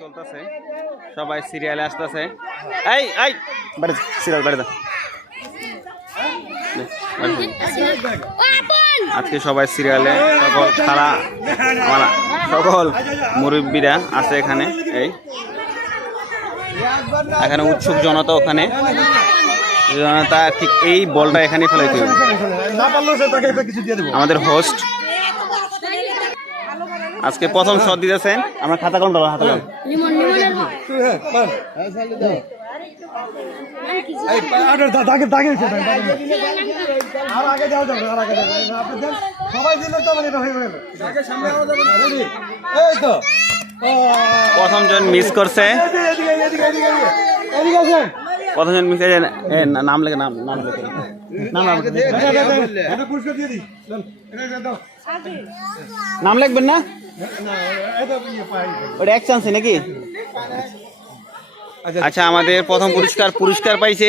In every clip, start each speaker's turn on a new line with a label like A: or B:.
A: চলতেছে। সবাই সিরিয়ালে আসতেছে। এই এই! বাড়ি সিরিয়াল বাড়ি আজকে সবাই সিরিয়ালে সকল খালা আমার সকল মুরব্বীরা আছে এখানে এই। এখানে উৎসুক জনতা ওখানে। জনতা ঠিক এই বলটা এখানে
B: দেবো।
A: আমাদের হোস্ট আজকে প্রথম শট দিতেছেন। আমরা খাতা কোন পাবো হাতে প্রথম জন মিস করছে।
B: এদিকে এদিকে এদিকে এদিকে এদিকে। আছেন
A: প্রথম জন মিস করছে না- নাম লেখে নাম নাম লেখে। নাম
B: পুরস্কার দিয়ে দিই। দেন, এটা দাও।
A: নাম লিখবেন না? ওটা এক চান্সে নাকি? আচ্ছা আমাদের প্রথম পুরস্কার পুরস্কার পাইছে।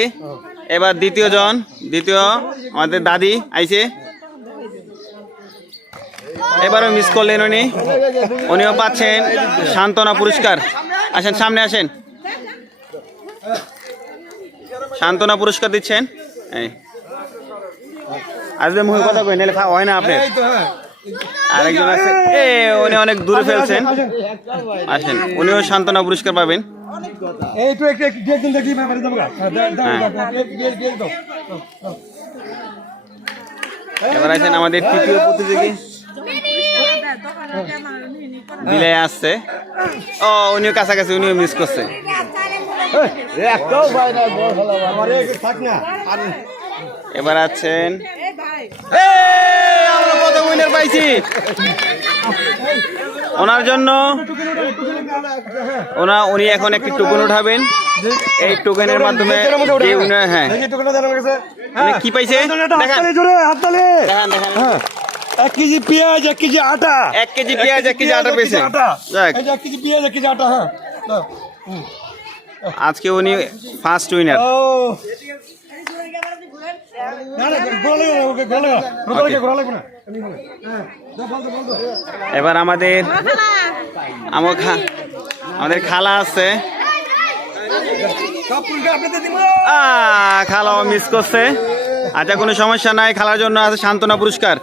A: এবার দ্বিতীয় জন দ্বিতীয় আমাদের দাদি আইছে। এবারও মিস করলেন উনি। উনিও পাচ্ছেন সান্ত্বনা পুরস্কার। আসেন সামনে আসেন। সান্ত্বনা পুরস্কার দিচ্ছেন। এই। আসবে মুখে কথা কই নাহলে হয় না আপনার। আরেকজন আছে। এ উনি অনেক দূরে ফেলছেন। আসেন উনিও সান্ত্বনা পুরস্কার পাবেন।
B: একটু একটু দেখি।
A: এবার আছেন আমাদের তৃতীয় প্রতিযোগী। বিলে আসছে। ও উনিও কাছাকাছি উনিও মিস করছে।
B: আমার এই থাক না। আর
A: এবার আছেন উইনার পাইছি। ওনার জন্য ওনা উনি এখন একটি টোকেন উঠাবেন। এই টোকেনের মাধ্যমে হ্যাঁ। উনি কি পাইছে? দেখান। দেখান দেখান।
B: হ্যাঁ। এক কেজি পেঁয়াজ এক কেজি আটা।
A: এক কেজি পেঁয়াজ এক কেজি আটা পেয়েছে
B: এক কেজি পেঁয়াজ এক কেজি আটা হ্যাঁ।
A: আজকে উনি ফার্স্ট উইনার এবার আমাদের আমাদের খালা আছে। খালাও মিস করছে। আচ্ছা কোনো সমস্যা নাই খালার জন্য আছে সান্ত্বনা পুরস্কার।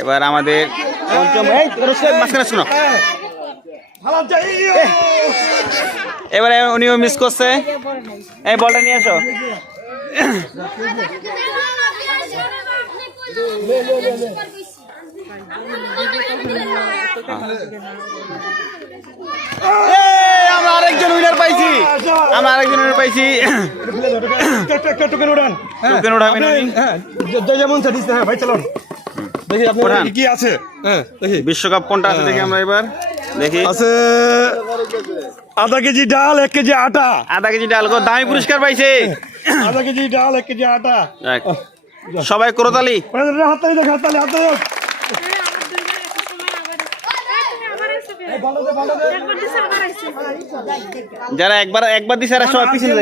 A: এবার আমাদের পঞ্চম রোশন, মাঝখানে আসো না।
B: হ্যাঁ। হালাত যাই।
A: এবারে উনিও মিস করছে। এই বলটা নিয়ে আসো। আমরা আরেকজন উইনার পাইছি। আমরা আরেকজন উইনার পাইছি।
B: টোকেন উড়ান। হ্যাঁ,
A: টোকেন?
B: হ্যাঁ, যে যেমন হ্যাঁ, ভাই চালান। দেখি আপনার কি আছে? হ্যাঁ
A: বিশ্বকাপ কোনটা আছে দেখি আমরা এবার। দেখি।
B: আছে আধা কেজি ডাল এক কেজি আটা।
A: আধা কেজি ডাল দামি পুরস্কার পাইছে।
B: আধা কেজি ডাল এক কেজি আটা।
A: সবাই করতালি
B: হাততালি দেখ হাততালি হাততালি
A: যারা একবার একবার দিছে আর সবাই পিছনে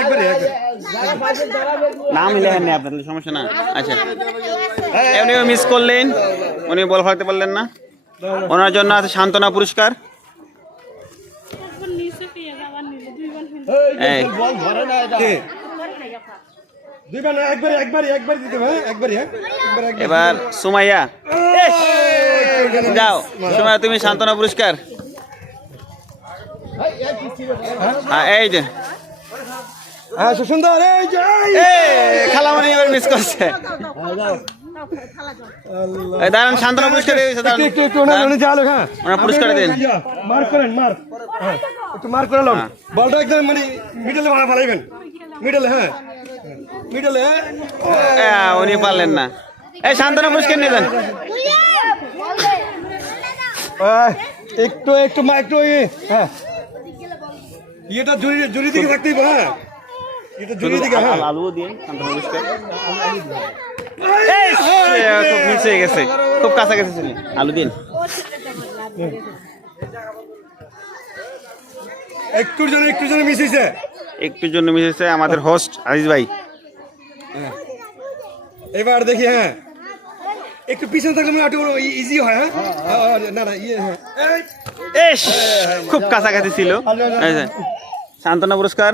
B: একবারই।
A: নাম লেখেন না আপনাদের সমস্যা না আচ্ছা। উনিও মিস করলেন উনি বল ফাড়তে পারলেন না। ওনার জন্য আছে সান্ত্বনা পুরস্কার।
B: হ্যাঁ? হ্যাঁ?
A: এবার সুমাইয়া। যাও সুমাইয়া তুমি সান্ত্বনা পুরস্কার। হ্যাঁ, এই যে।
B: হ্যাঁ সুন্দর এই যে এই।
A: এই, এবার মিস করছে। এই দাঁড়ান সান্ত্বনা পুরস্কার দিয়ে দিয়েছে, দাঁড়ান।
B: একটু একটু ওনার উনি যাওয়ালো হ্যাঁ।
A: পুরস্কার দেন।
B: মার্ক করেন মার্ক হ্যাঁ একটু মার্ক করে লোন। বলটা একদম মানে মিডলে ফালাইবেন। মিডলে হ্যাঁ। মিডলে
A: হ্যাঁ, উনি পারলেন না। এই সান্ত্বনা পুরস্কার নিয়ে যান।
B: একটু একটু মা একটু হ্যাঁ। ইয়েটা জুড়ি জুড়ি দিকে থাকতেই হ্যাঁ। এটা জুড়ি দিকে হ্যাঁ।
A: আলুও দিয়ে সান্ত্বনা পুরস্কার। খুব মিস হয়ে গেছে। খুব কাছাকাছি ছিল। আলু দিন।
B: একটুর জন্য একটুর জন্য মিস হয়েছে
A: একটুর জন্য মিস হয়েছে আমাদের হোস্ট আজিজ ভাই।
B: এবার দেখি হ্যাঁ। একটু পিছনে থাকলে মনে হয় ইজি হয় হ্যাঁ? না না ইয়ে হ্যাঁ।
A: খুব কাছাকাছি ছিল। সান্ত্বনা পুরস্কার।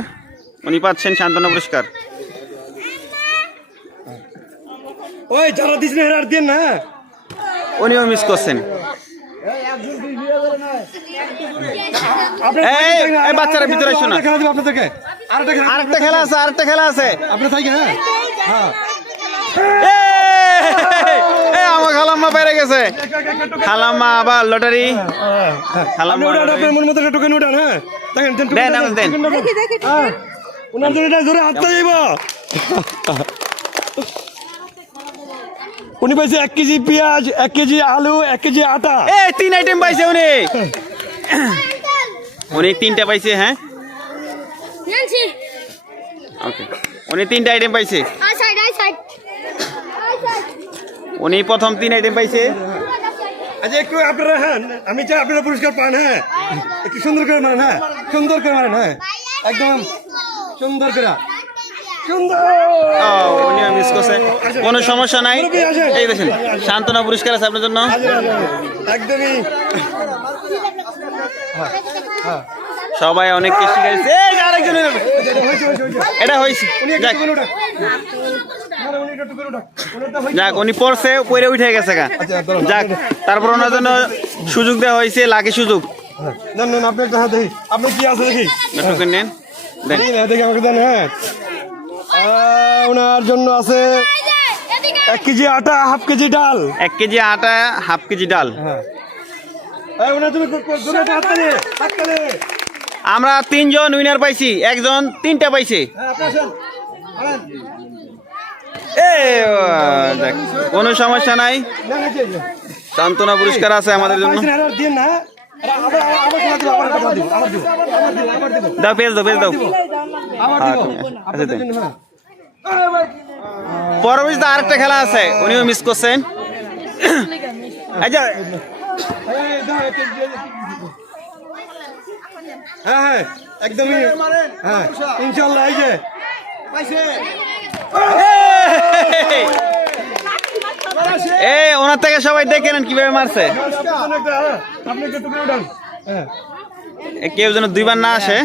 A: উনি পাচ্ছেন সান্ত্বনা পুরস্কার।
B: ওই যারা দিস না এরা আর দেন না। হ্যাঁ?
A: উনিও মিস করছেন। বাচ্চারা ভিতরে এসো
B: খেলা দেবো আপনাদেরকে। আরেকটা খেলা
A: আছে আরেকটা খেলা আছে।
B: আপনার থাকেন হ্যাঁ। হ্যাঁ
A: আমার খালাম্মা পেরে গেছে। খালাম্মা আবার লটারি। খালাম্মা
B: আপনি মন মতো টোকেন উঠান হ্যাঁ। দেখেন দেন। হ্যাঁ। ওনার জন্য যাইব উনি পাইছে এক কেজি পেঁয়াজ এক কেজি আলু এক কেজি আটা।
A: এই তিন আইটেম পাইছে উনি। উনি তিনটা পাইছে হ্যাঁ? ওকে উনি তিনটা আইটেম পাইছে. উনি প্রথম তিন আইটেম পাইছে।
B: আচ্ছা একটু আপনারা হ্যাঁ আমি চাই আপনারা পুরস্কার পান হ্যাঁ। একটু সুন্দর করে মারেন হ্যাঁ। সুন্দর করে মারেন হ্যাঁ। একদম সুন্দর করে।
A: উনিও মিস করছে। কোনো সমস্যা নাই। এই দেখেন সান্ত্বনা পুরস্কার আছে আপনার জন্য।
B: একদমই।
A: সবাই এই আরেকজন এটা হয়েছে। যাক।
B: উনি
A: পড়ছে পরে উঠে গেছে গা।
B: আচ্ছা,
A: যাক তারপর ওনার জন্য সুযোগ দেওয়া হয়েছে লাকি সুযোগ।
B: হ্যাঁ, আপনি কি আছে দেখি?
A: নেন।
B: দেখি আমাকে দেন হ্যাঁ। ওনার জন্য আছে এক কেজি আটা হাফ কেজি ডাল।
A: এক কেজি আটা হাফ কেজি ডাল।
B: হ্যাঁ।
A: আমরা তিনজন উইনার পাইছি একজন তিনটা পাইছে।
B: হ্যাঁ,
A: কোনো সমস্যা নাই। সান্ত্বনা পুরস্কার আছে আমাদের জন্য। দাও পেজ দাও পেজ দাও। আচ্ছা,
B: হ্যাঁ।
A: পরবর্তীতে আরেকটা খেলা আছে। উনিও মিস করছেন।
B: হ্যাঁ হ্যাঁ একদমই। হ্যাঁ ইনশাল্লাহ এই যে।
A: এই ওনার থেকে সবাই দেখে নেন কীভাবে মারছে? কেউ যেন দুইবার না আসে।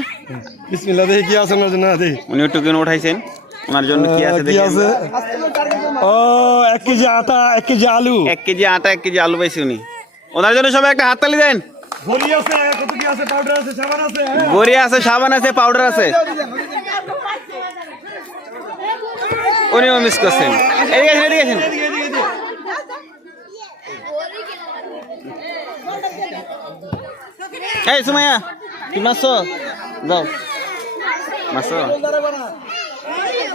B: বিসমিল্লাহ দেখি কি দেখি।
A: উনি টোকেন উঠাইছেন। ওনার জন্য কি আছে দেখে
B: আছে? ও এক কেজি আটা এক কেজি আলু।
A: এক কেজি আটা এক কেজি আলু পাইছি উনি। ওনার জন্য সবাই একটা হাততালি দেন।
B: ঘড়ি আছে কত কি আছে? পাউডার আছে সাবান আছে হ্যাঁ।
A: গড়ি আছে সাবান আছে পাউডার আছে। উনিও মিস করছেন। এদিকে আসেন এদিকে আসেন। এই সুমাইয়া কি মারছো? যাও। মারছো?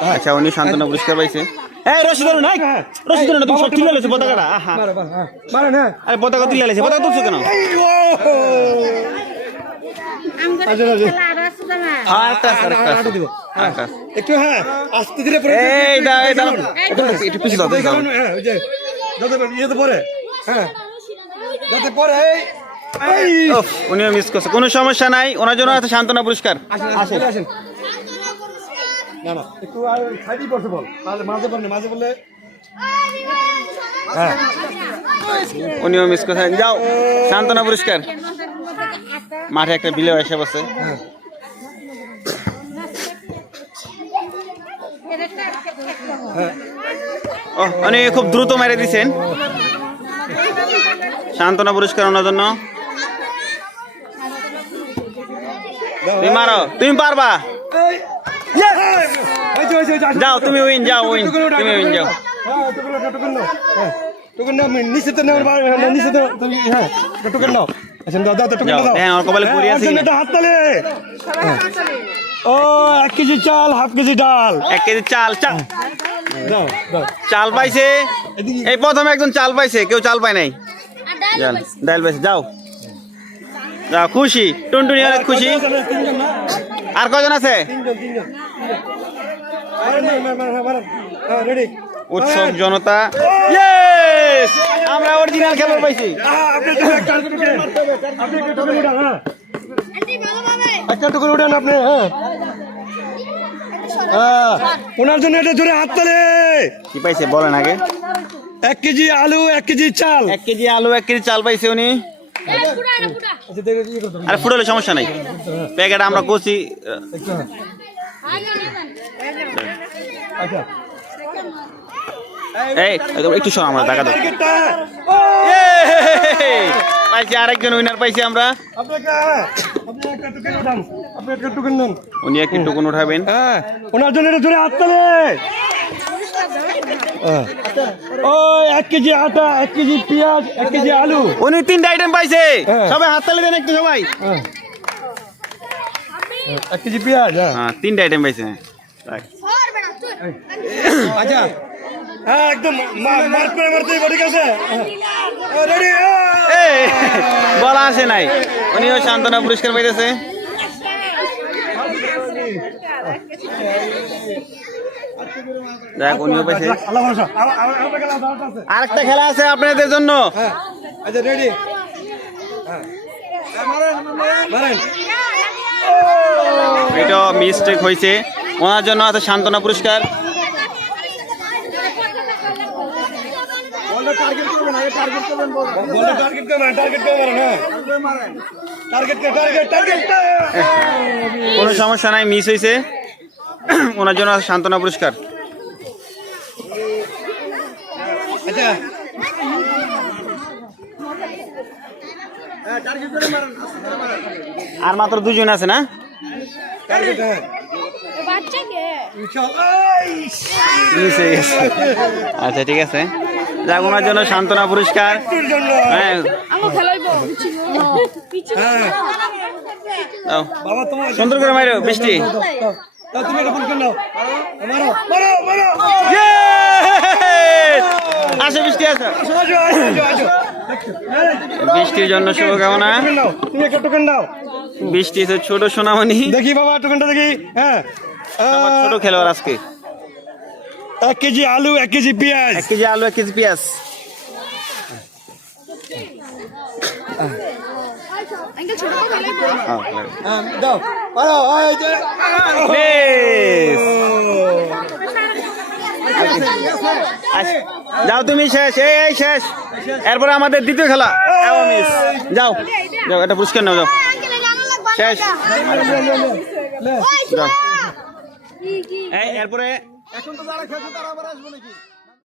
A: আচ্ছা উনি সান্ত্বনা পুরস্কার পাইছে। এই রশি ধরুন এই রশি ধরুন তুমি সব তুলে লেছো পতাকাটা আহা।
B: মারে, মারে, হ্যাঁ। হ্যাঁ।
A: আরে পতাকা তুলে লেছে পতাকা তুলছো কেন?
B: হো। আচ্ছা, আচ্ছা।
A: হ্যাঁ। উনিও মিস করছে। কোনো সমস্যা নাই ওনার জন্য আছে সান্ত্বনা পুরস্কার।
B: আসেন আসেন। হ্যাঁ।
A: উনিও মিস করছেন। যাও পুরস্কার। মাঠে একটা বিলে এসে বসে। উনি খুব দ্রুত মেরে দিছেন। সান্ত্বনা পুরস্কার ওনার জন্য। তুমি মারো, তুমি পারবা
B: এই Yes! হয়েছে, হয়েছে, হয়েছে, আসেন।
A: যাও, তুমি win, যাও,
B: উঠান,
A: তুমি win, যাও।
B: হ্যাঁ, টুকুন নাও। হ্যাঁ, নিচে তো হ্যাঁ, নিচে তো তুমি, হ্যাঁ, টুকুন নাও। আচ্ছা, দাও, দাও, টুকুন দাও।
A: দেখেন, ওর কপালে আছে
B: জন্য
A: কিনা।
B: একটা। ও এক কেজি চাল হাফ কেজি ডাল।
A: এক কেজি চাল চাল
B: দাও দাও।
A: চাল পাইছে? এই প্রথমে একজন চাল পাইছে কেউ চাল পায় নাই। ডাল পাইছে। যাও। যাও খুশি টুনটুনি অনেক খুশি। আর কজন আছে?
B: হ্যাঁ, ready?
A: উৎসব জনতা। আমরা অরিজিনাল খেলোয়াড় পাইছি।
B: একটা টুকুন উঠান, হ্যাঁ। আপনি হ্যাঁ। হ্যাঁ, ওনার জন্য একটা জোরে হাত তালে।
A: কি পাইছে বলেন আগে।
B: এক কেজি আলু এক কেজি চাল।
A: এক কেজি আলু এক কেজি চাল পাইছে উনি।
B: আচ্ছা।
A: আর ফুটলে সমস্যা নাই। প্যাকেট আমরা করছি
B: আচ্ছা।
A: এই একটু সর আমরা টাকা দাও পাইছি আরেকজন উইনার পাইছি আমরা। উনি একটি টুকুন উঠাবেন।
B: হ্যাঁ ওনার জন্য এটা জোরে হ্যাঁ। ও এক কেজি আটা এক কেজি পেঁয়াজ এক কেজি আলু।
A: উনি তিনটা আইটেম পাইছে।
B: হ্যাঁ।
A: সবাই হাততালি দেন একটু সবাই।
B: হ্যাঁ। এক কেজি পেঁয়াজ হ্যাঁ।
A: তিনটা আইটেম পাইছে।
B: আচ্ছা। হ্যাঁ একদম। মারতে ঠিক আছে রেডি
A: এই, বলা আসে নাই। উনিও সান্ত্বনা পুরস্কার পাইতেছে। উনিও পাইছে।
B: আছে।
A: আরেকটা খেলা আছে আপনাদের জন্য।
B: হ্যাঁ। আচ্ছা রেডি
A: এটা মিস্টেক হয়েছে ওনার জন্য আছে সান্ত্বনা পুরস্কার।
B: বললে টার্গেট কে মারেন টার্গেট কে মারেন। হ্যাঁ টার্গেট কে টার্গেট টার্গেট
A: কোনো সমস্যা নাই মিস হয়েছে ওনার জন্য আছে সান্ত্বনা পুরস্কার।
B: আচ্ছা।
A: আর মাত্র দুজন আছে না?
B: টার্গেট হ্যাঁ
C: বাচ্চা কে
B: ইনশাআল্লাহ আইস!
A: মিস হয়ে গেছে আচ্ছা ঠিক আছে। যাক ওনার জন্য সান্ত্বনা পুরস্কার। হ্যাঁ। সুন্দর করে মারো বৃষ্টি! আসো বৃষ্টি আসো। বৃষ্টির জন্য শুভকামনা।
B: তুমি একটা টোকেন নাও।
A: বৃষ্টি তো ছোট সোনামণি।
B: দেখি বাবা টোকেনটা দেখি। হ্যাঁ।
A: আমার ছোট খেলোয়াড় আজকে।
B: এক কেজি আলু এক কেজি পেঁয়াজ।
A: এক কেজি আলু এক কেজি পেঁয়াজ! আচ্ছা, যাও তুমি শেষ এই এই শেষ। এরপরে আমাদের দ্বিতীয় খেলা। যাও। যাও এটা পুরস্কার নাও যাও। শেষ। যাও। এরপরে
B: এখন তো যারা খেলছে তারা আবার আসবে নাকি?